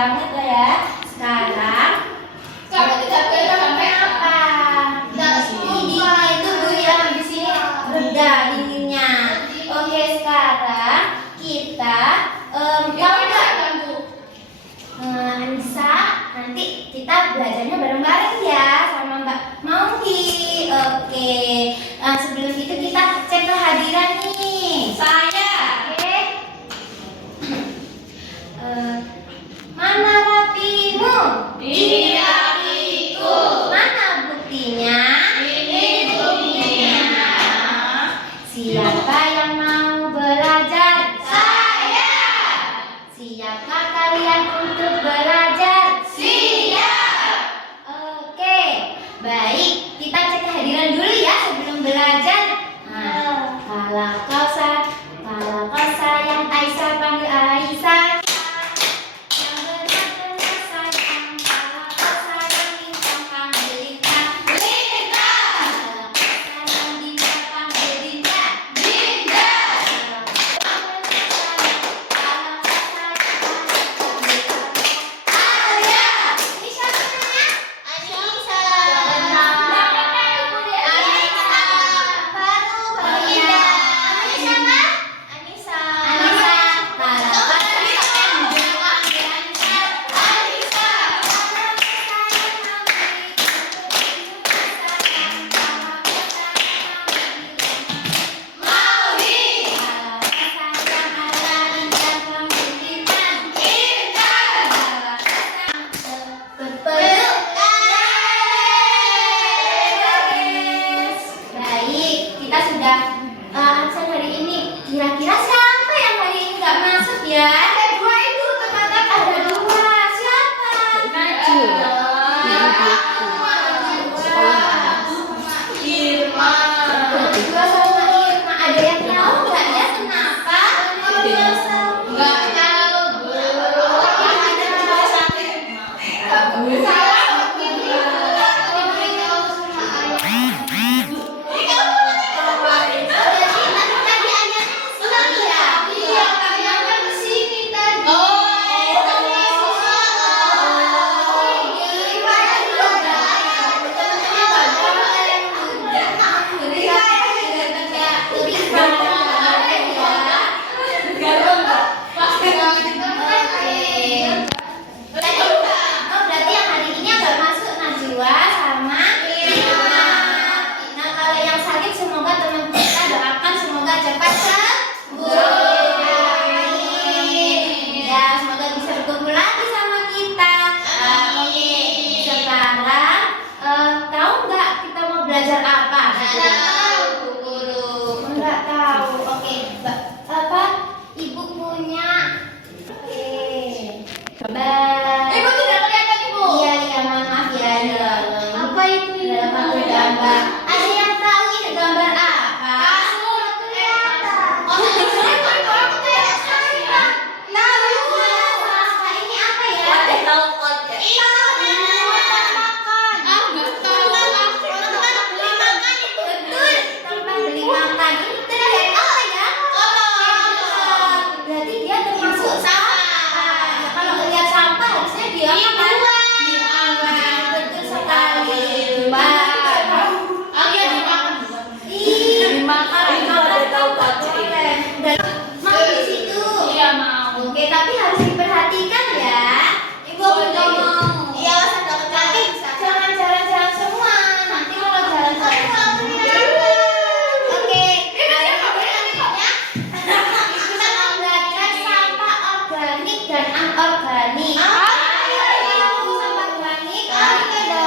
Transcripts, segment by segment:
banget lah ya. Sekarang sampai apa? Dinginnya itu Bu yang di sini reda dinginnya. Oke, sekarang kita mau nggak Anissa, nanti kita belajarnya bareng-bareng ya sama Mbak Maudi. Oke, sebelum itu kita cek kehadiran nih. Saya. Oke. Mana rapimu? Ini rapiku. Mana buktinya? Ini buktinya. Siapa yang mau belajar? Saya. Siapkah kalian untuk belajar? Siap. Oke, baik. Kita cek kehadiran dulu ya sebelum belajar. Nah, kalau kau sayang Aisyah, panggil Aisyah. Kira-kira siapa yang hari ini nggak masuk ya? Ada dua itu, teman-teman. Ada dua. Siapa? Najwa. Irma. Najwa sama Irma. Ada yang tahu nggak ya kenapa? Nggak tahu, Bu. Belajar apa? Nggak tahu, Bu Guru. Nggak tahu. Oke, apa? Ibu punya. Oke. Ibu tidak kelihatan, Ibu. Iya, maaf ya. Apa itu? Dalam gambar. Ada yang tahu ini gambar apa? Aku kelihatan. Oh, aku kayak saya. Tahu. Ini apa ya? Tahu kode. Beli makan ini terlihat apa ya? Berarti dia termasuk sampah. Kalau melihat sampah harusnya dia makan. Dibuang. Betul sekali. Iya dimakan. Dimakan. Mau di situ? Iya mau. Oke, tapi harus diperhatikan ya. Ibu mau. Iya, nanti jangan jalan-jalan semua. Nanti kalau jalan-jalan organik. Sampah organik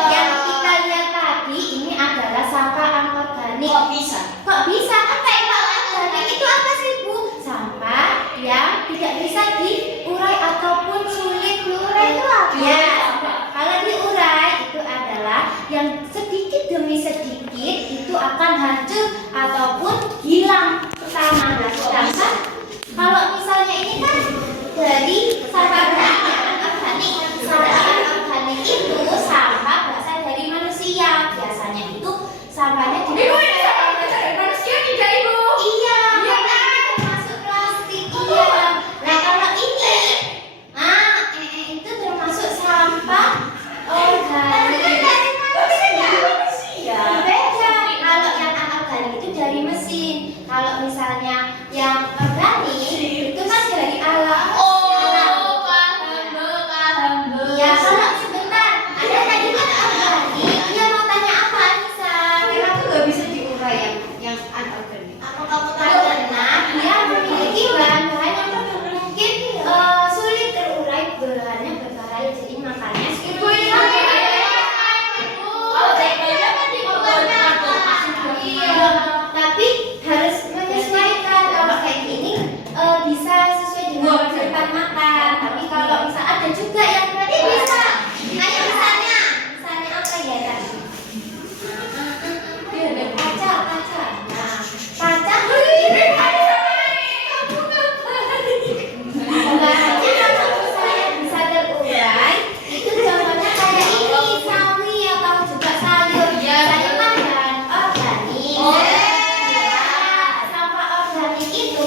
yang kita lihat tadi ini adalah sampah anorganik. Kok bisa? Kan organik itu apa sih, Bu? Sampah yang tidak bisa diurai ataupun sulit diurai itu apa? Ya, kalau diurai itu adalah yang sedikit demi sedikit itu akan hancur ataupun hilang pertama. Sedangkan kalau misalnya ini kan dari sampah organik. Sampah organik itu sampah berasal dari manusia. Biasanya itu sampahnya dari manusia tidak, Ibu? Iya. Termasuk plastik. Iya. Nah kalau ini, itu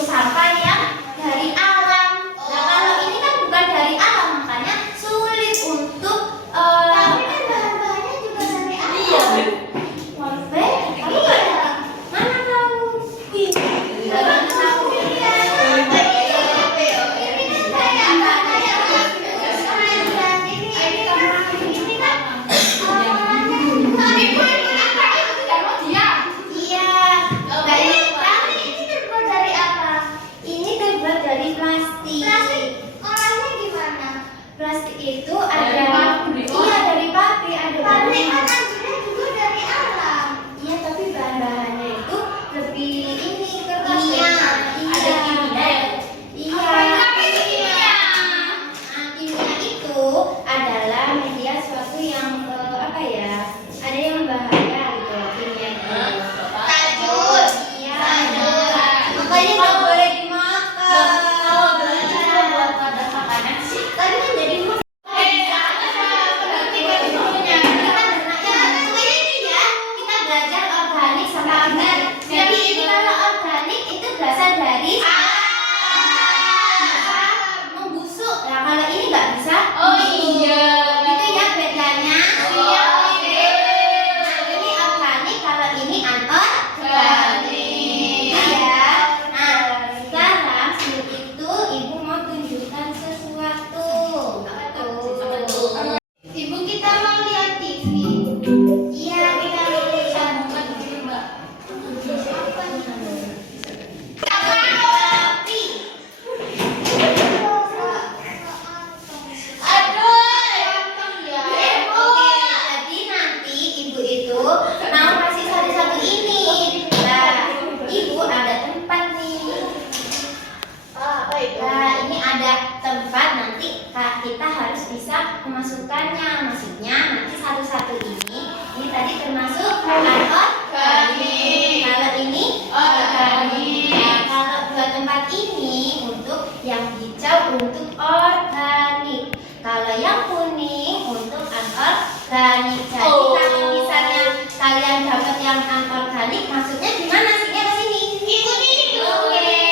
sampah yang dari alam. Nah, kalau ini kan bukan dari alam, makanya sulit untuk tapi kan bahan-bahannya juga dari alam. Iya. Kamu mana tahu? Mana tahu? Plastik itu ada, iya dari pabrik, ada pabrik kan ambilnya juga dari alam. Iya tapi bahan-bahannya itu lebih ini ke kimia, ada kimia ya. Iya. Kimia. Nah, kimia itu adalah media suatu yang apa ya? Ada yang bahaya gitu kimia itu. Racun. Iya. Makanya nggak boleh dimakan. Kalau belajar buat pada makanan sih. Tadi kan jadi berasal dari membusuk. Nah, kalau ini nggak bisa. Oh iya. Itu ya bedanya. Iya. Nah, ini organik, kalau ini anorganik. Iya. Nah, sekarang sebelum itu ibu mau tunjukkan sesuatu. Apa tuh? Ibu kita mau lihat TV. Iya, kita lihat. Nah, ini ada tempat nanti kita harus bisa memasukkannya. Maksudnya nanti satu-satu ini tadi termasuk anorganik. Kalau ini organik. Nah, kalau dua tempat ini untuk yang hijau untuk organik. Kalau yang kuning untuk anorganik. Jadi kalau misalnya kalian dapat yang anorganik, maksudnya gimana sih? Ke sini. Ikuti. Oke.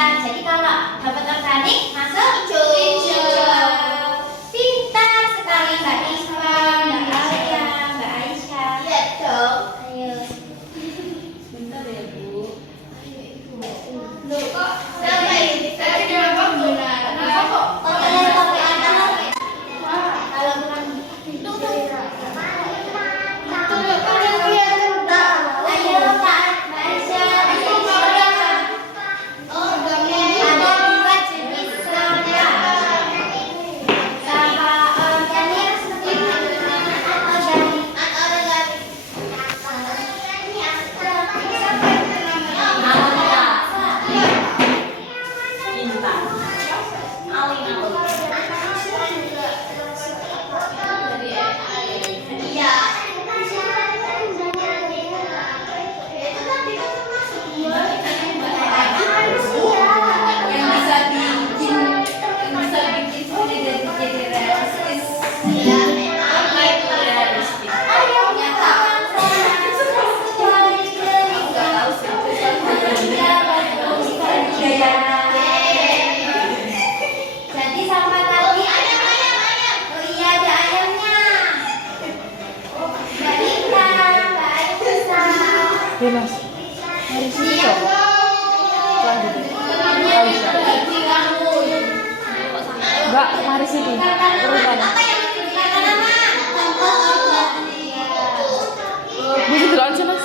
Jadi kalau dapat organik masuk hijau. Pintar sekali Mbak Isma, Mbak Alia, Mbak Aisyah. Lihat dong. Ayo. Bentar ya Bu. Ayo Ibu. Loh kok sampai ini? Tadi kenapa benar? Kenapa kok? Kalian sampai apa? Kalau bukan itu Mas, mari sini coba. Mbak, mari sini. Urutan. Bisa duluan sih, Mas.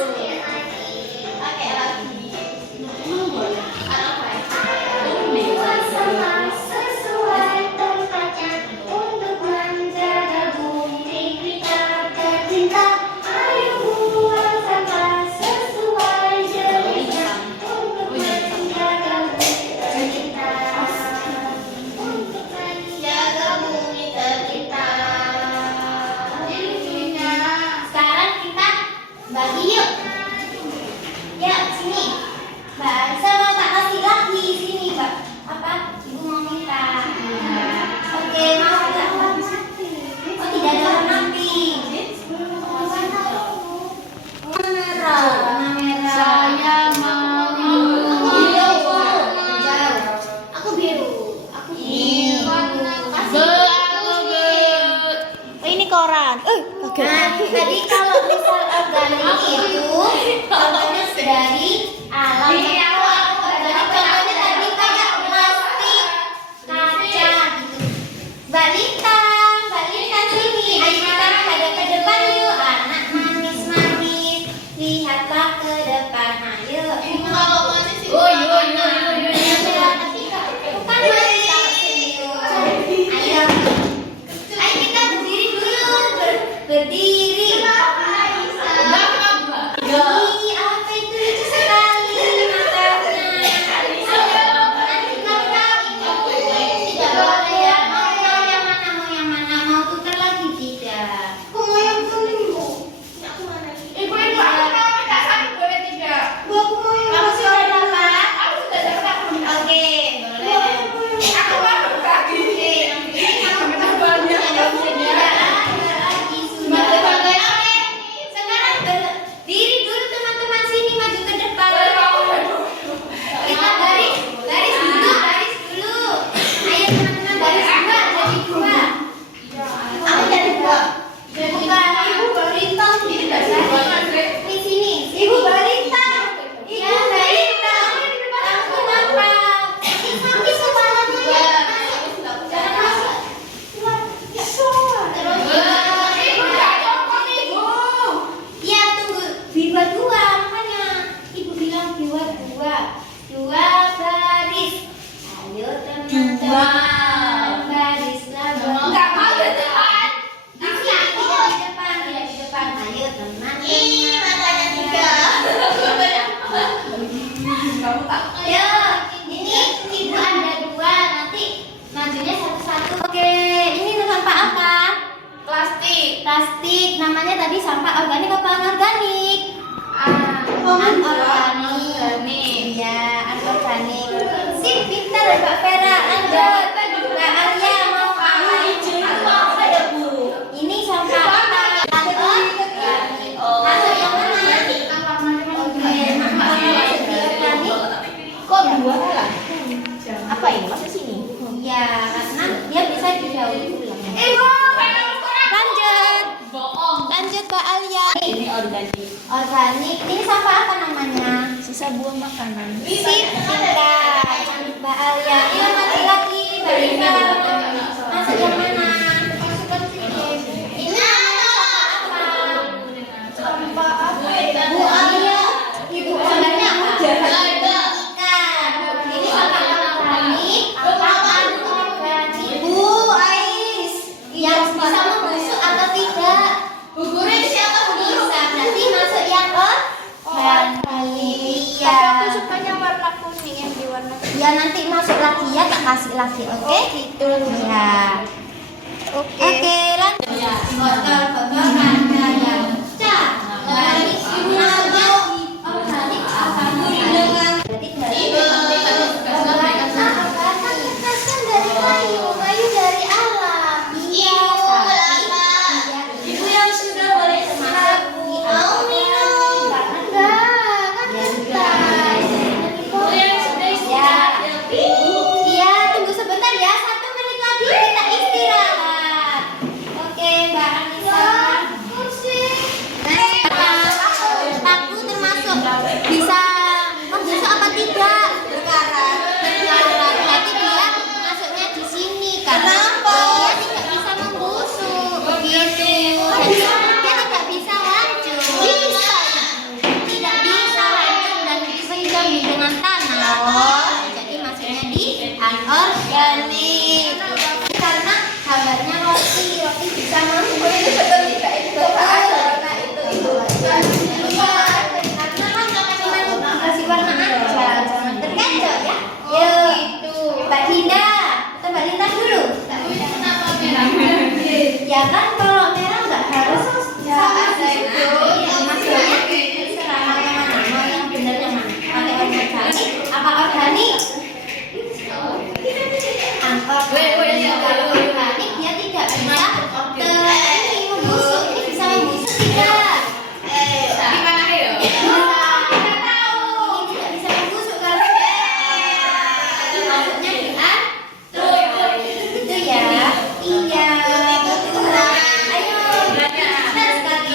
Jaga bumi tercipta. tadi kalau misal organik itu contohnya dari alam. Organik contohnya tadi kayak plastik, kaca gitu. Mbak Lita sini. Ayo kita hadap ke depan yuk, anak manis-manis. Lihatlah ke depan, ayo. Oh, yo. Bukan ayo. Ayo kita berdiri dulu. Berdiri. Ini apa itu lucu sekali matanya. Tidak boleh ya. Mau yang mana? Mau tukar lagi tidak? Mau yang kuning, Bu. Ibu aku minta satu, boleh tidak? Bu, aku mau yang Kamu sudah dapat? Aku sudah dapat. Oke, boleh. Aku mau lagi. Aku minta banyak. Sekarang berdiri dulu teman-teman, sini maju ke depan. Kita baris dulu. Ayo teman-teman, baris dua, jadi dua. Aku jadi dua. Bukan, Ibu Balita. Di sini. Ibu Balita. Ibu Balita. Kamu kenapa? Nanti kepalanya. Jangan masuk. Iya, tunggu. Dua, makanya Ibu bilang dua baris. Ayo teman-teman, barislah. Enggak mau di depan. Tidak di depan. Ayo teman-teman. Matanya tiga. Kamu tak. Ayo, ini Ibu ada dua, nanti majunya satu-satu. Oke, ini sampah apa? Plastik. Namanya tadi sampah organik apa anorganik? Anorganik. Iya, anorganik. Sip, pintar Mbak Vera. Lanjut. Mbak Alia mau apa? Ini sampah apa? Anorganik. Masuk yang mana? Oke, masuk di organik. Kok dua lah? Apa ini? Masa sini? Iya, karena dia bisa didahului ulang. Ibu, Lanjut Mbak Alia. Ini organik. Organik. Ini sampah apa namanya? Sisa buah makanan. Sip, pintar. Mbak Alia. Iya, maju lagi. Mbak Lisa. Masuk yang mana? Masukkan sini. Ini namanya sampah apa? Bu Alia. Ibu sebenarnya apa? Ikan. Ini sampah organik. Apa anorganik? Bu Ais. Yang bisa membusuk atau tidak? Bisa, berarti masuk yang organik. Tapi aku sukanya warna kuning yang diwarna. Ya nanti masuk lagi ya, tak kasih lagi, oke? Gitu. Ya. Oke, lanjut. Botol ada yang pecah. Organik maksudnya organik apa? Berarti dari organik dari kayu dari alam. Iya, tapi Ibu yang sudah boleh mau minum. Enggak, kan santai. Iya, tunggu sebentar ya. 1 menit lagi kita istirahat. Oke, Mbak Anissa. Paku termasuk bisa membusuk apa tidak? Berkarat. Berarti dia masuknya di sini karena dia tidak bisa membusuk. Begitu. Jadi dia tidak bisa hancur. Tidak bisa hancur dan bergabung dengan tanah. Jadi masuknya di anorganik. Karena kabarnya roti bisa masuk. Karena kan cuma dikasih warna aja, jangan terkecoh ya. Yuk, Mbak Dinda, atau Mbak Lintas dulu. Ya kan kalau merah nggak harus sama itu. Maksudnya serama yang mana? Mau yang benar yang mana? Pakai organik apa organik? Kalau organik dia tidak bisa ini membusuk. Ini bisa membusuk tidak? Ini tidak bisa membusuk kalau maksudnya gitu ya. Iya, betul. Ayo, kita sekali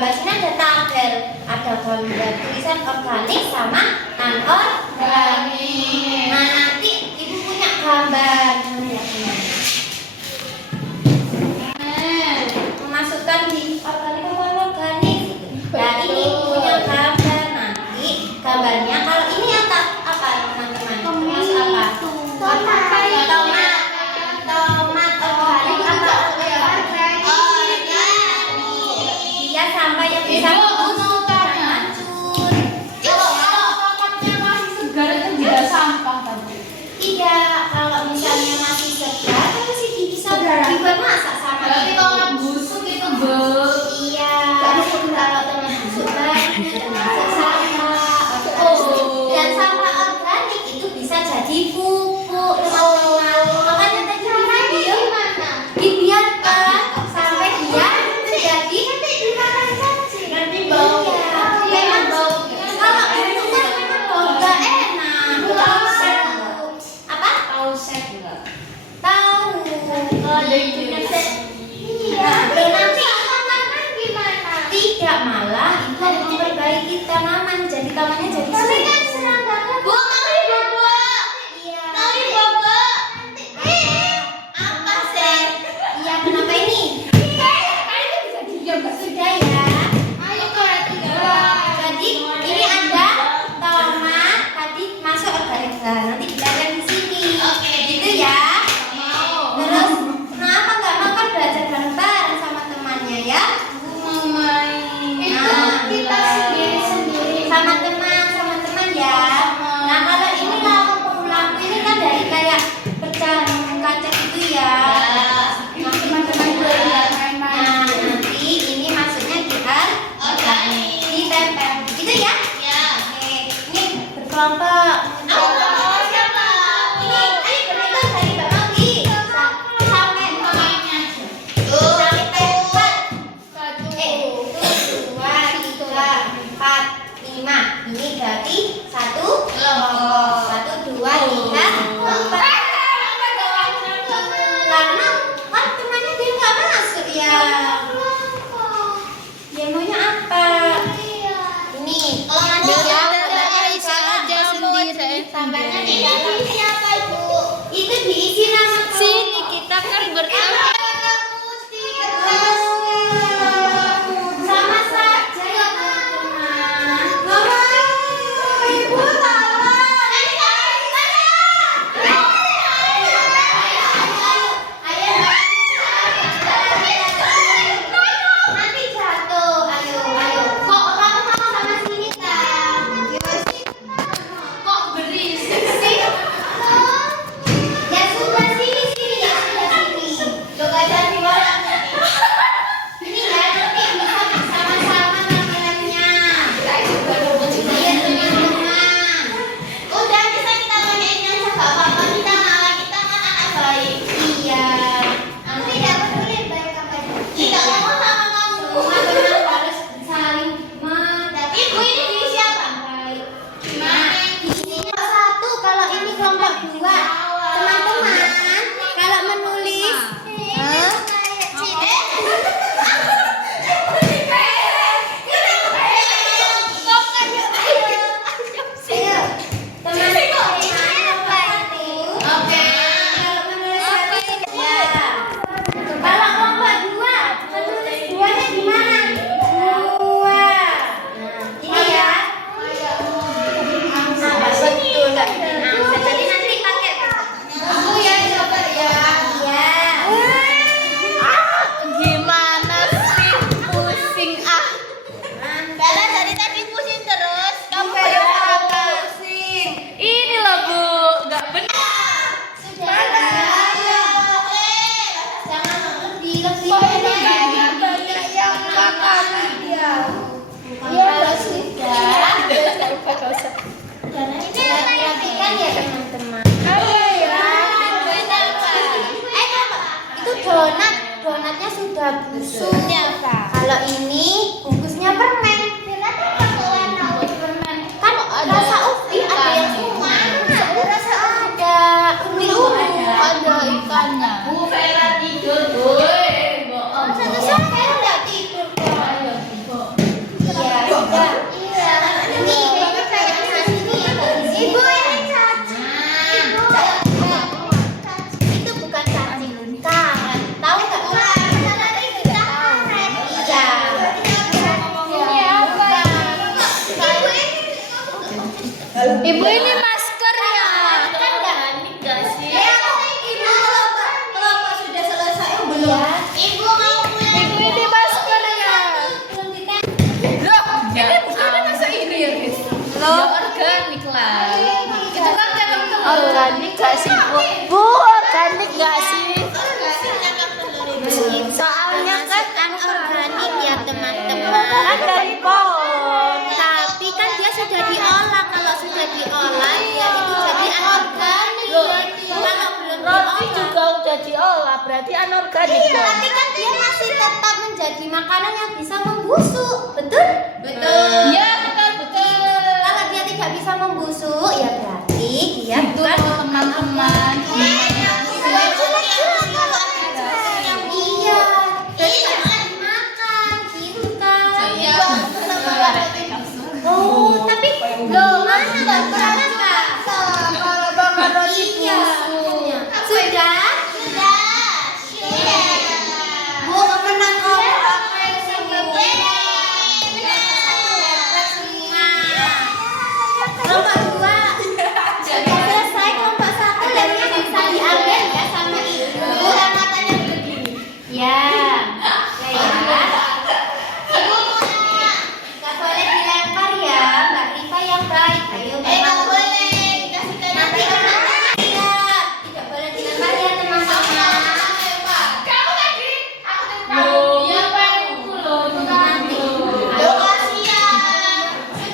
gambar sini ada tabel, ada gambar tulisan organik sama anorganik. Nah, nanti ibu punya gambar. Memasukkan di organik apa anorganik. Nah, ini punya gambar. Nanti gambarnya kalau ini apa teman-teman? Termasuk apa? Tomat organik apa organik? Dia sampah yang bisa busuk dan hancur. Iya, kalau misalnya masih segar kan masih bisa dibuat masak sama. Tapi kalau busuk itu Iya, kalau teman busuk banyak termasuk sampah organik. Dan sampah organik itu bisa jadi pupuk teman-teman. Makanya tadi di video dibiarkan sampai dia menjadi dimakan cacing. Nanti bau. Iya, memang kalau itu kan memang bau nggak enak. Apa? Tahu. Ada itu ya. Iya, dan nanti gimana? Tidak, malah itu memperbaiki tanaman, jadi tamannya jadi sehat. Bu, mari Bapak. Iya. Mari Bapak. Apa sih? Iya, kenapa ini? Kayaknya bisa diam nggak sih? Sudah ya. Ayo Kak, Jadi ini ada tomat tadi masuk organik. Nah, nanti belajar di sini. Oke. Gitu ya. Mau. Terus kenapa nggak makan belajar bareng-bareng sama temannya ya? Mau main. Nah, Kita sendiri. sama teman ya. Nah, kalau ini lampu ini kan dari kayak pecahan kaca itu ya. Teman-teman belajar Nah, main-main. nanti ini masuknya di Organik. ditempel gitu ya. Ya. Oke, ini berkelompok. Siapa? Ini ayo berhitung dari Mbak Manggi sampai dua, tiga, empat, lima. Ini berarti satu kelompok. Satu, dua, tiga, empat. Karena kan temannya dia nggak masuk ya. Dia maunya apa? Ini. Kalau nanti ya, tambahnya di dalam siapa Ibu? Itu diisi nama Sini kita kan bertemu. sama saja ya teman-teman. Ibu nanti jatuh. Ayo. Kok kamu mau sama sini tak? Kok berisik sih? Ya sudah sini ya sudah sini. Lo gak jadi orang. Ini ya nanti bisa bersama-sama mainannya. Iya teman-teman. Udah bisa kita mainin aja gak apa-apa. Kita malah kita kan anak baik. Iya. Aku tidak peduli baik apa juga. Kita ngomong sama kamu. Cuma memang harus saling Ibu ini di siapa? baik. Gimana? Isinya satu kalau ini kelompok dua. Teman-teman, kalau menulis ayo, teman-teman Oke. kalau menulis satu ya. Kalau kelompok dua, menulis duanya di mana? Dua. Nah, ini ya. Betul, Kak. Nah, jadi nanti pakai Aku ya coba ya. ya. Gimana sih? Pusing ah. Bella dari tadi pusing terus. Kamu Iya, pusing. Ini loh Bu, nggak benar. Sudah. Jangan lebih. Banyak yang makan. Kalau sudah. Ini perhatikan ya teman-teman. Itu donatnya sudah busuk. Kalau ini bungkusnya permen. Kan rasa ubi ada yang semua. Rasa ada ungu. Ada ikannya. Bu Vera tidur, boy. Bohong. Sampai udah tidur. Ayo, bohong. organik gak sih Bu? Organik gak sih? Soalnya kan Anorganik ya teman-teman. kan dari pohon. Tapi kan dia sudah diolah. Kalau sudah diolah dia itu jadi anorganik. Kalau belum Roti diolah, juga udah diolah, berarti anorganik dong. tapi kan dia masih tetap menjadi makanan yang bisa membusuk, betul? Iya, betul. Kalau dia tidak bisa membusuk, ya berarti dia bukan teman-teman. Iya, berarti bisa dimakan, gitu kan? Oh, tapi loh mana bang pernah nggak? Iya, sudah. Bu menang kelompok dua sudah selesai, kelompok satu dan yang bisa diambil ya sama ibu. Ya, nggak boleh dilempar ya, Mbak Rifa yang baik. Ayo, Mbak. Nanti kena tidak boleh dilempar ya teman-teman. Kamu tadi, aku tahu. Iya, Pak. Nanti.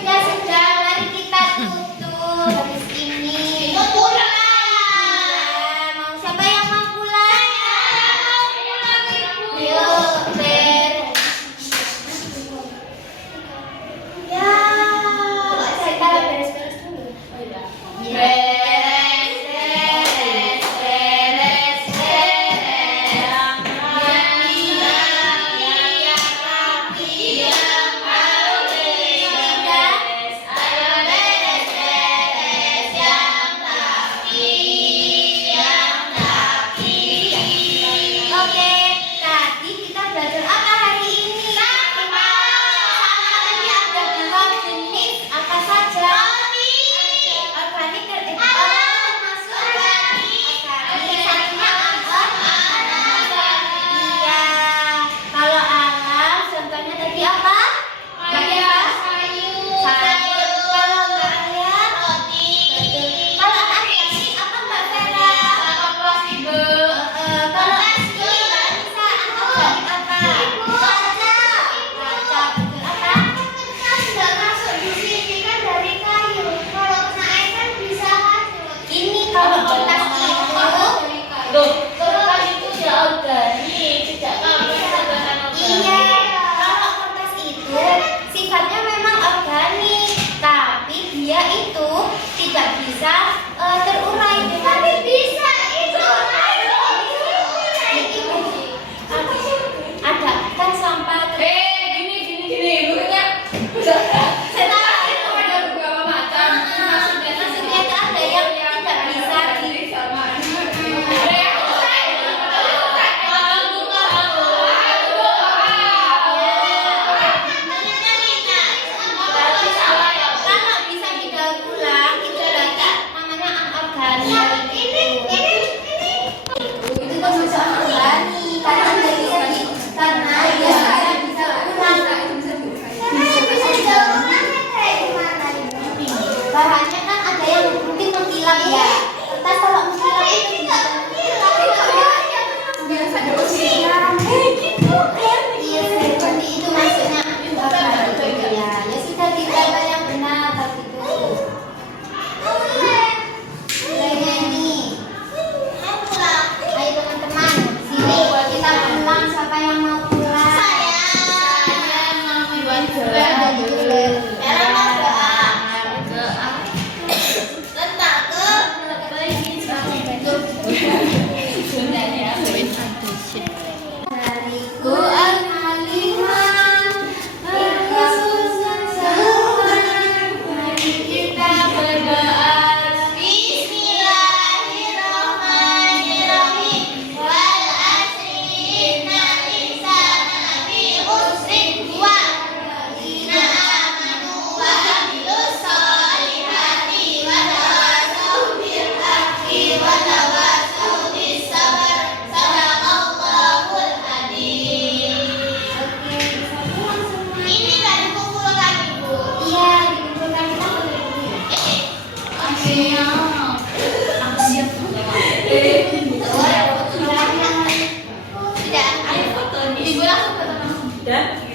Sudah, mari kita tutup habis ini. Ya, mau siapa yang mau pulang? Yuk, ya, kita beres-beres dulu. Oke, tadi kita belajar apa hari ini? Tadi ada dua jenis, apa saja? Organik termasuk organik. Satunya iya. Kalau alam, contohnya tadi apa? Sayur. Kalau Mbak Alia, betul. Kalau organik apa Mbak Vera? Kalau asli Mbak Anissa, anorganik apa? Kaca, betul apa? Nggak masuk di sini kan dari kayu. Kalau kena air kan bisa hanyut. Ini kalau kertas Loh, kertas itu ya organik, tidak iya, kalau kertas itu sifatnya memang organik, tapi dia itu tidak bisa terurai. Tapi bisa itu. Ada kan sampah tuh. Gini. Saya tahu Itu ada beberapa macam. maksudnya itu ada yang tidak bisa di kalau bisa didaur ulang itu berarti namanya anorganik. Itu kan bisa anorganik karena dia bisa karena dia bisa ulang. Bisa didaur ulang kayak gimana? Bahannya kan ada yang mungkin mengkilap ya. Kertas kalau mengkilap itu bisa biasa iya seperti itu maksudnya. Ya sudah dijaga yang benar tapi itu. Nilainya ini. Ayo teman-teman, sini kita pulang. Siapa yang mau pulang? Saya mau Dariku al-halimah berkhususan seorang. Mari kita berdoa. Bismillahirrahmanirrahim. Wal asri innal insana lafi khusrin wa alladzina amanu wa amilus solihati wa tawassaw bil haqqi wa tawassaw dan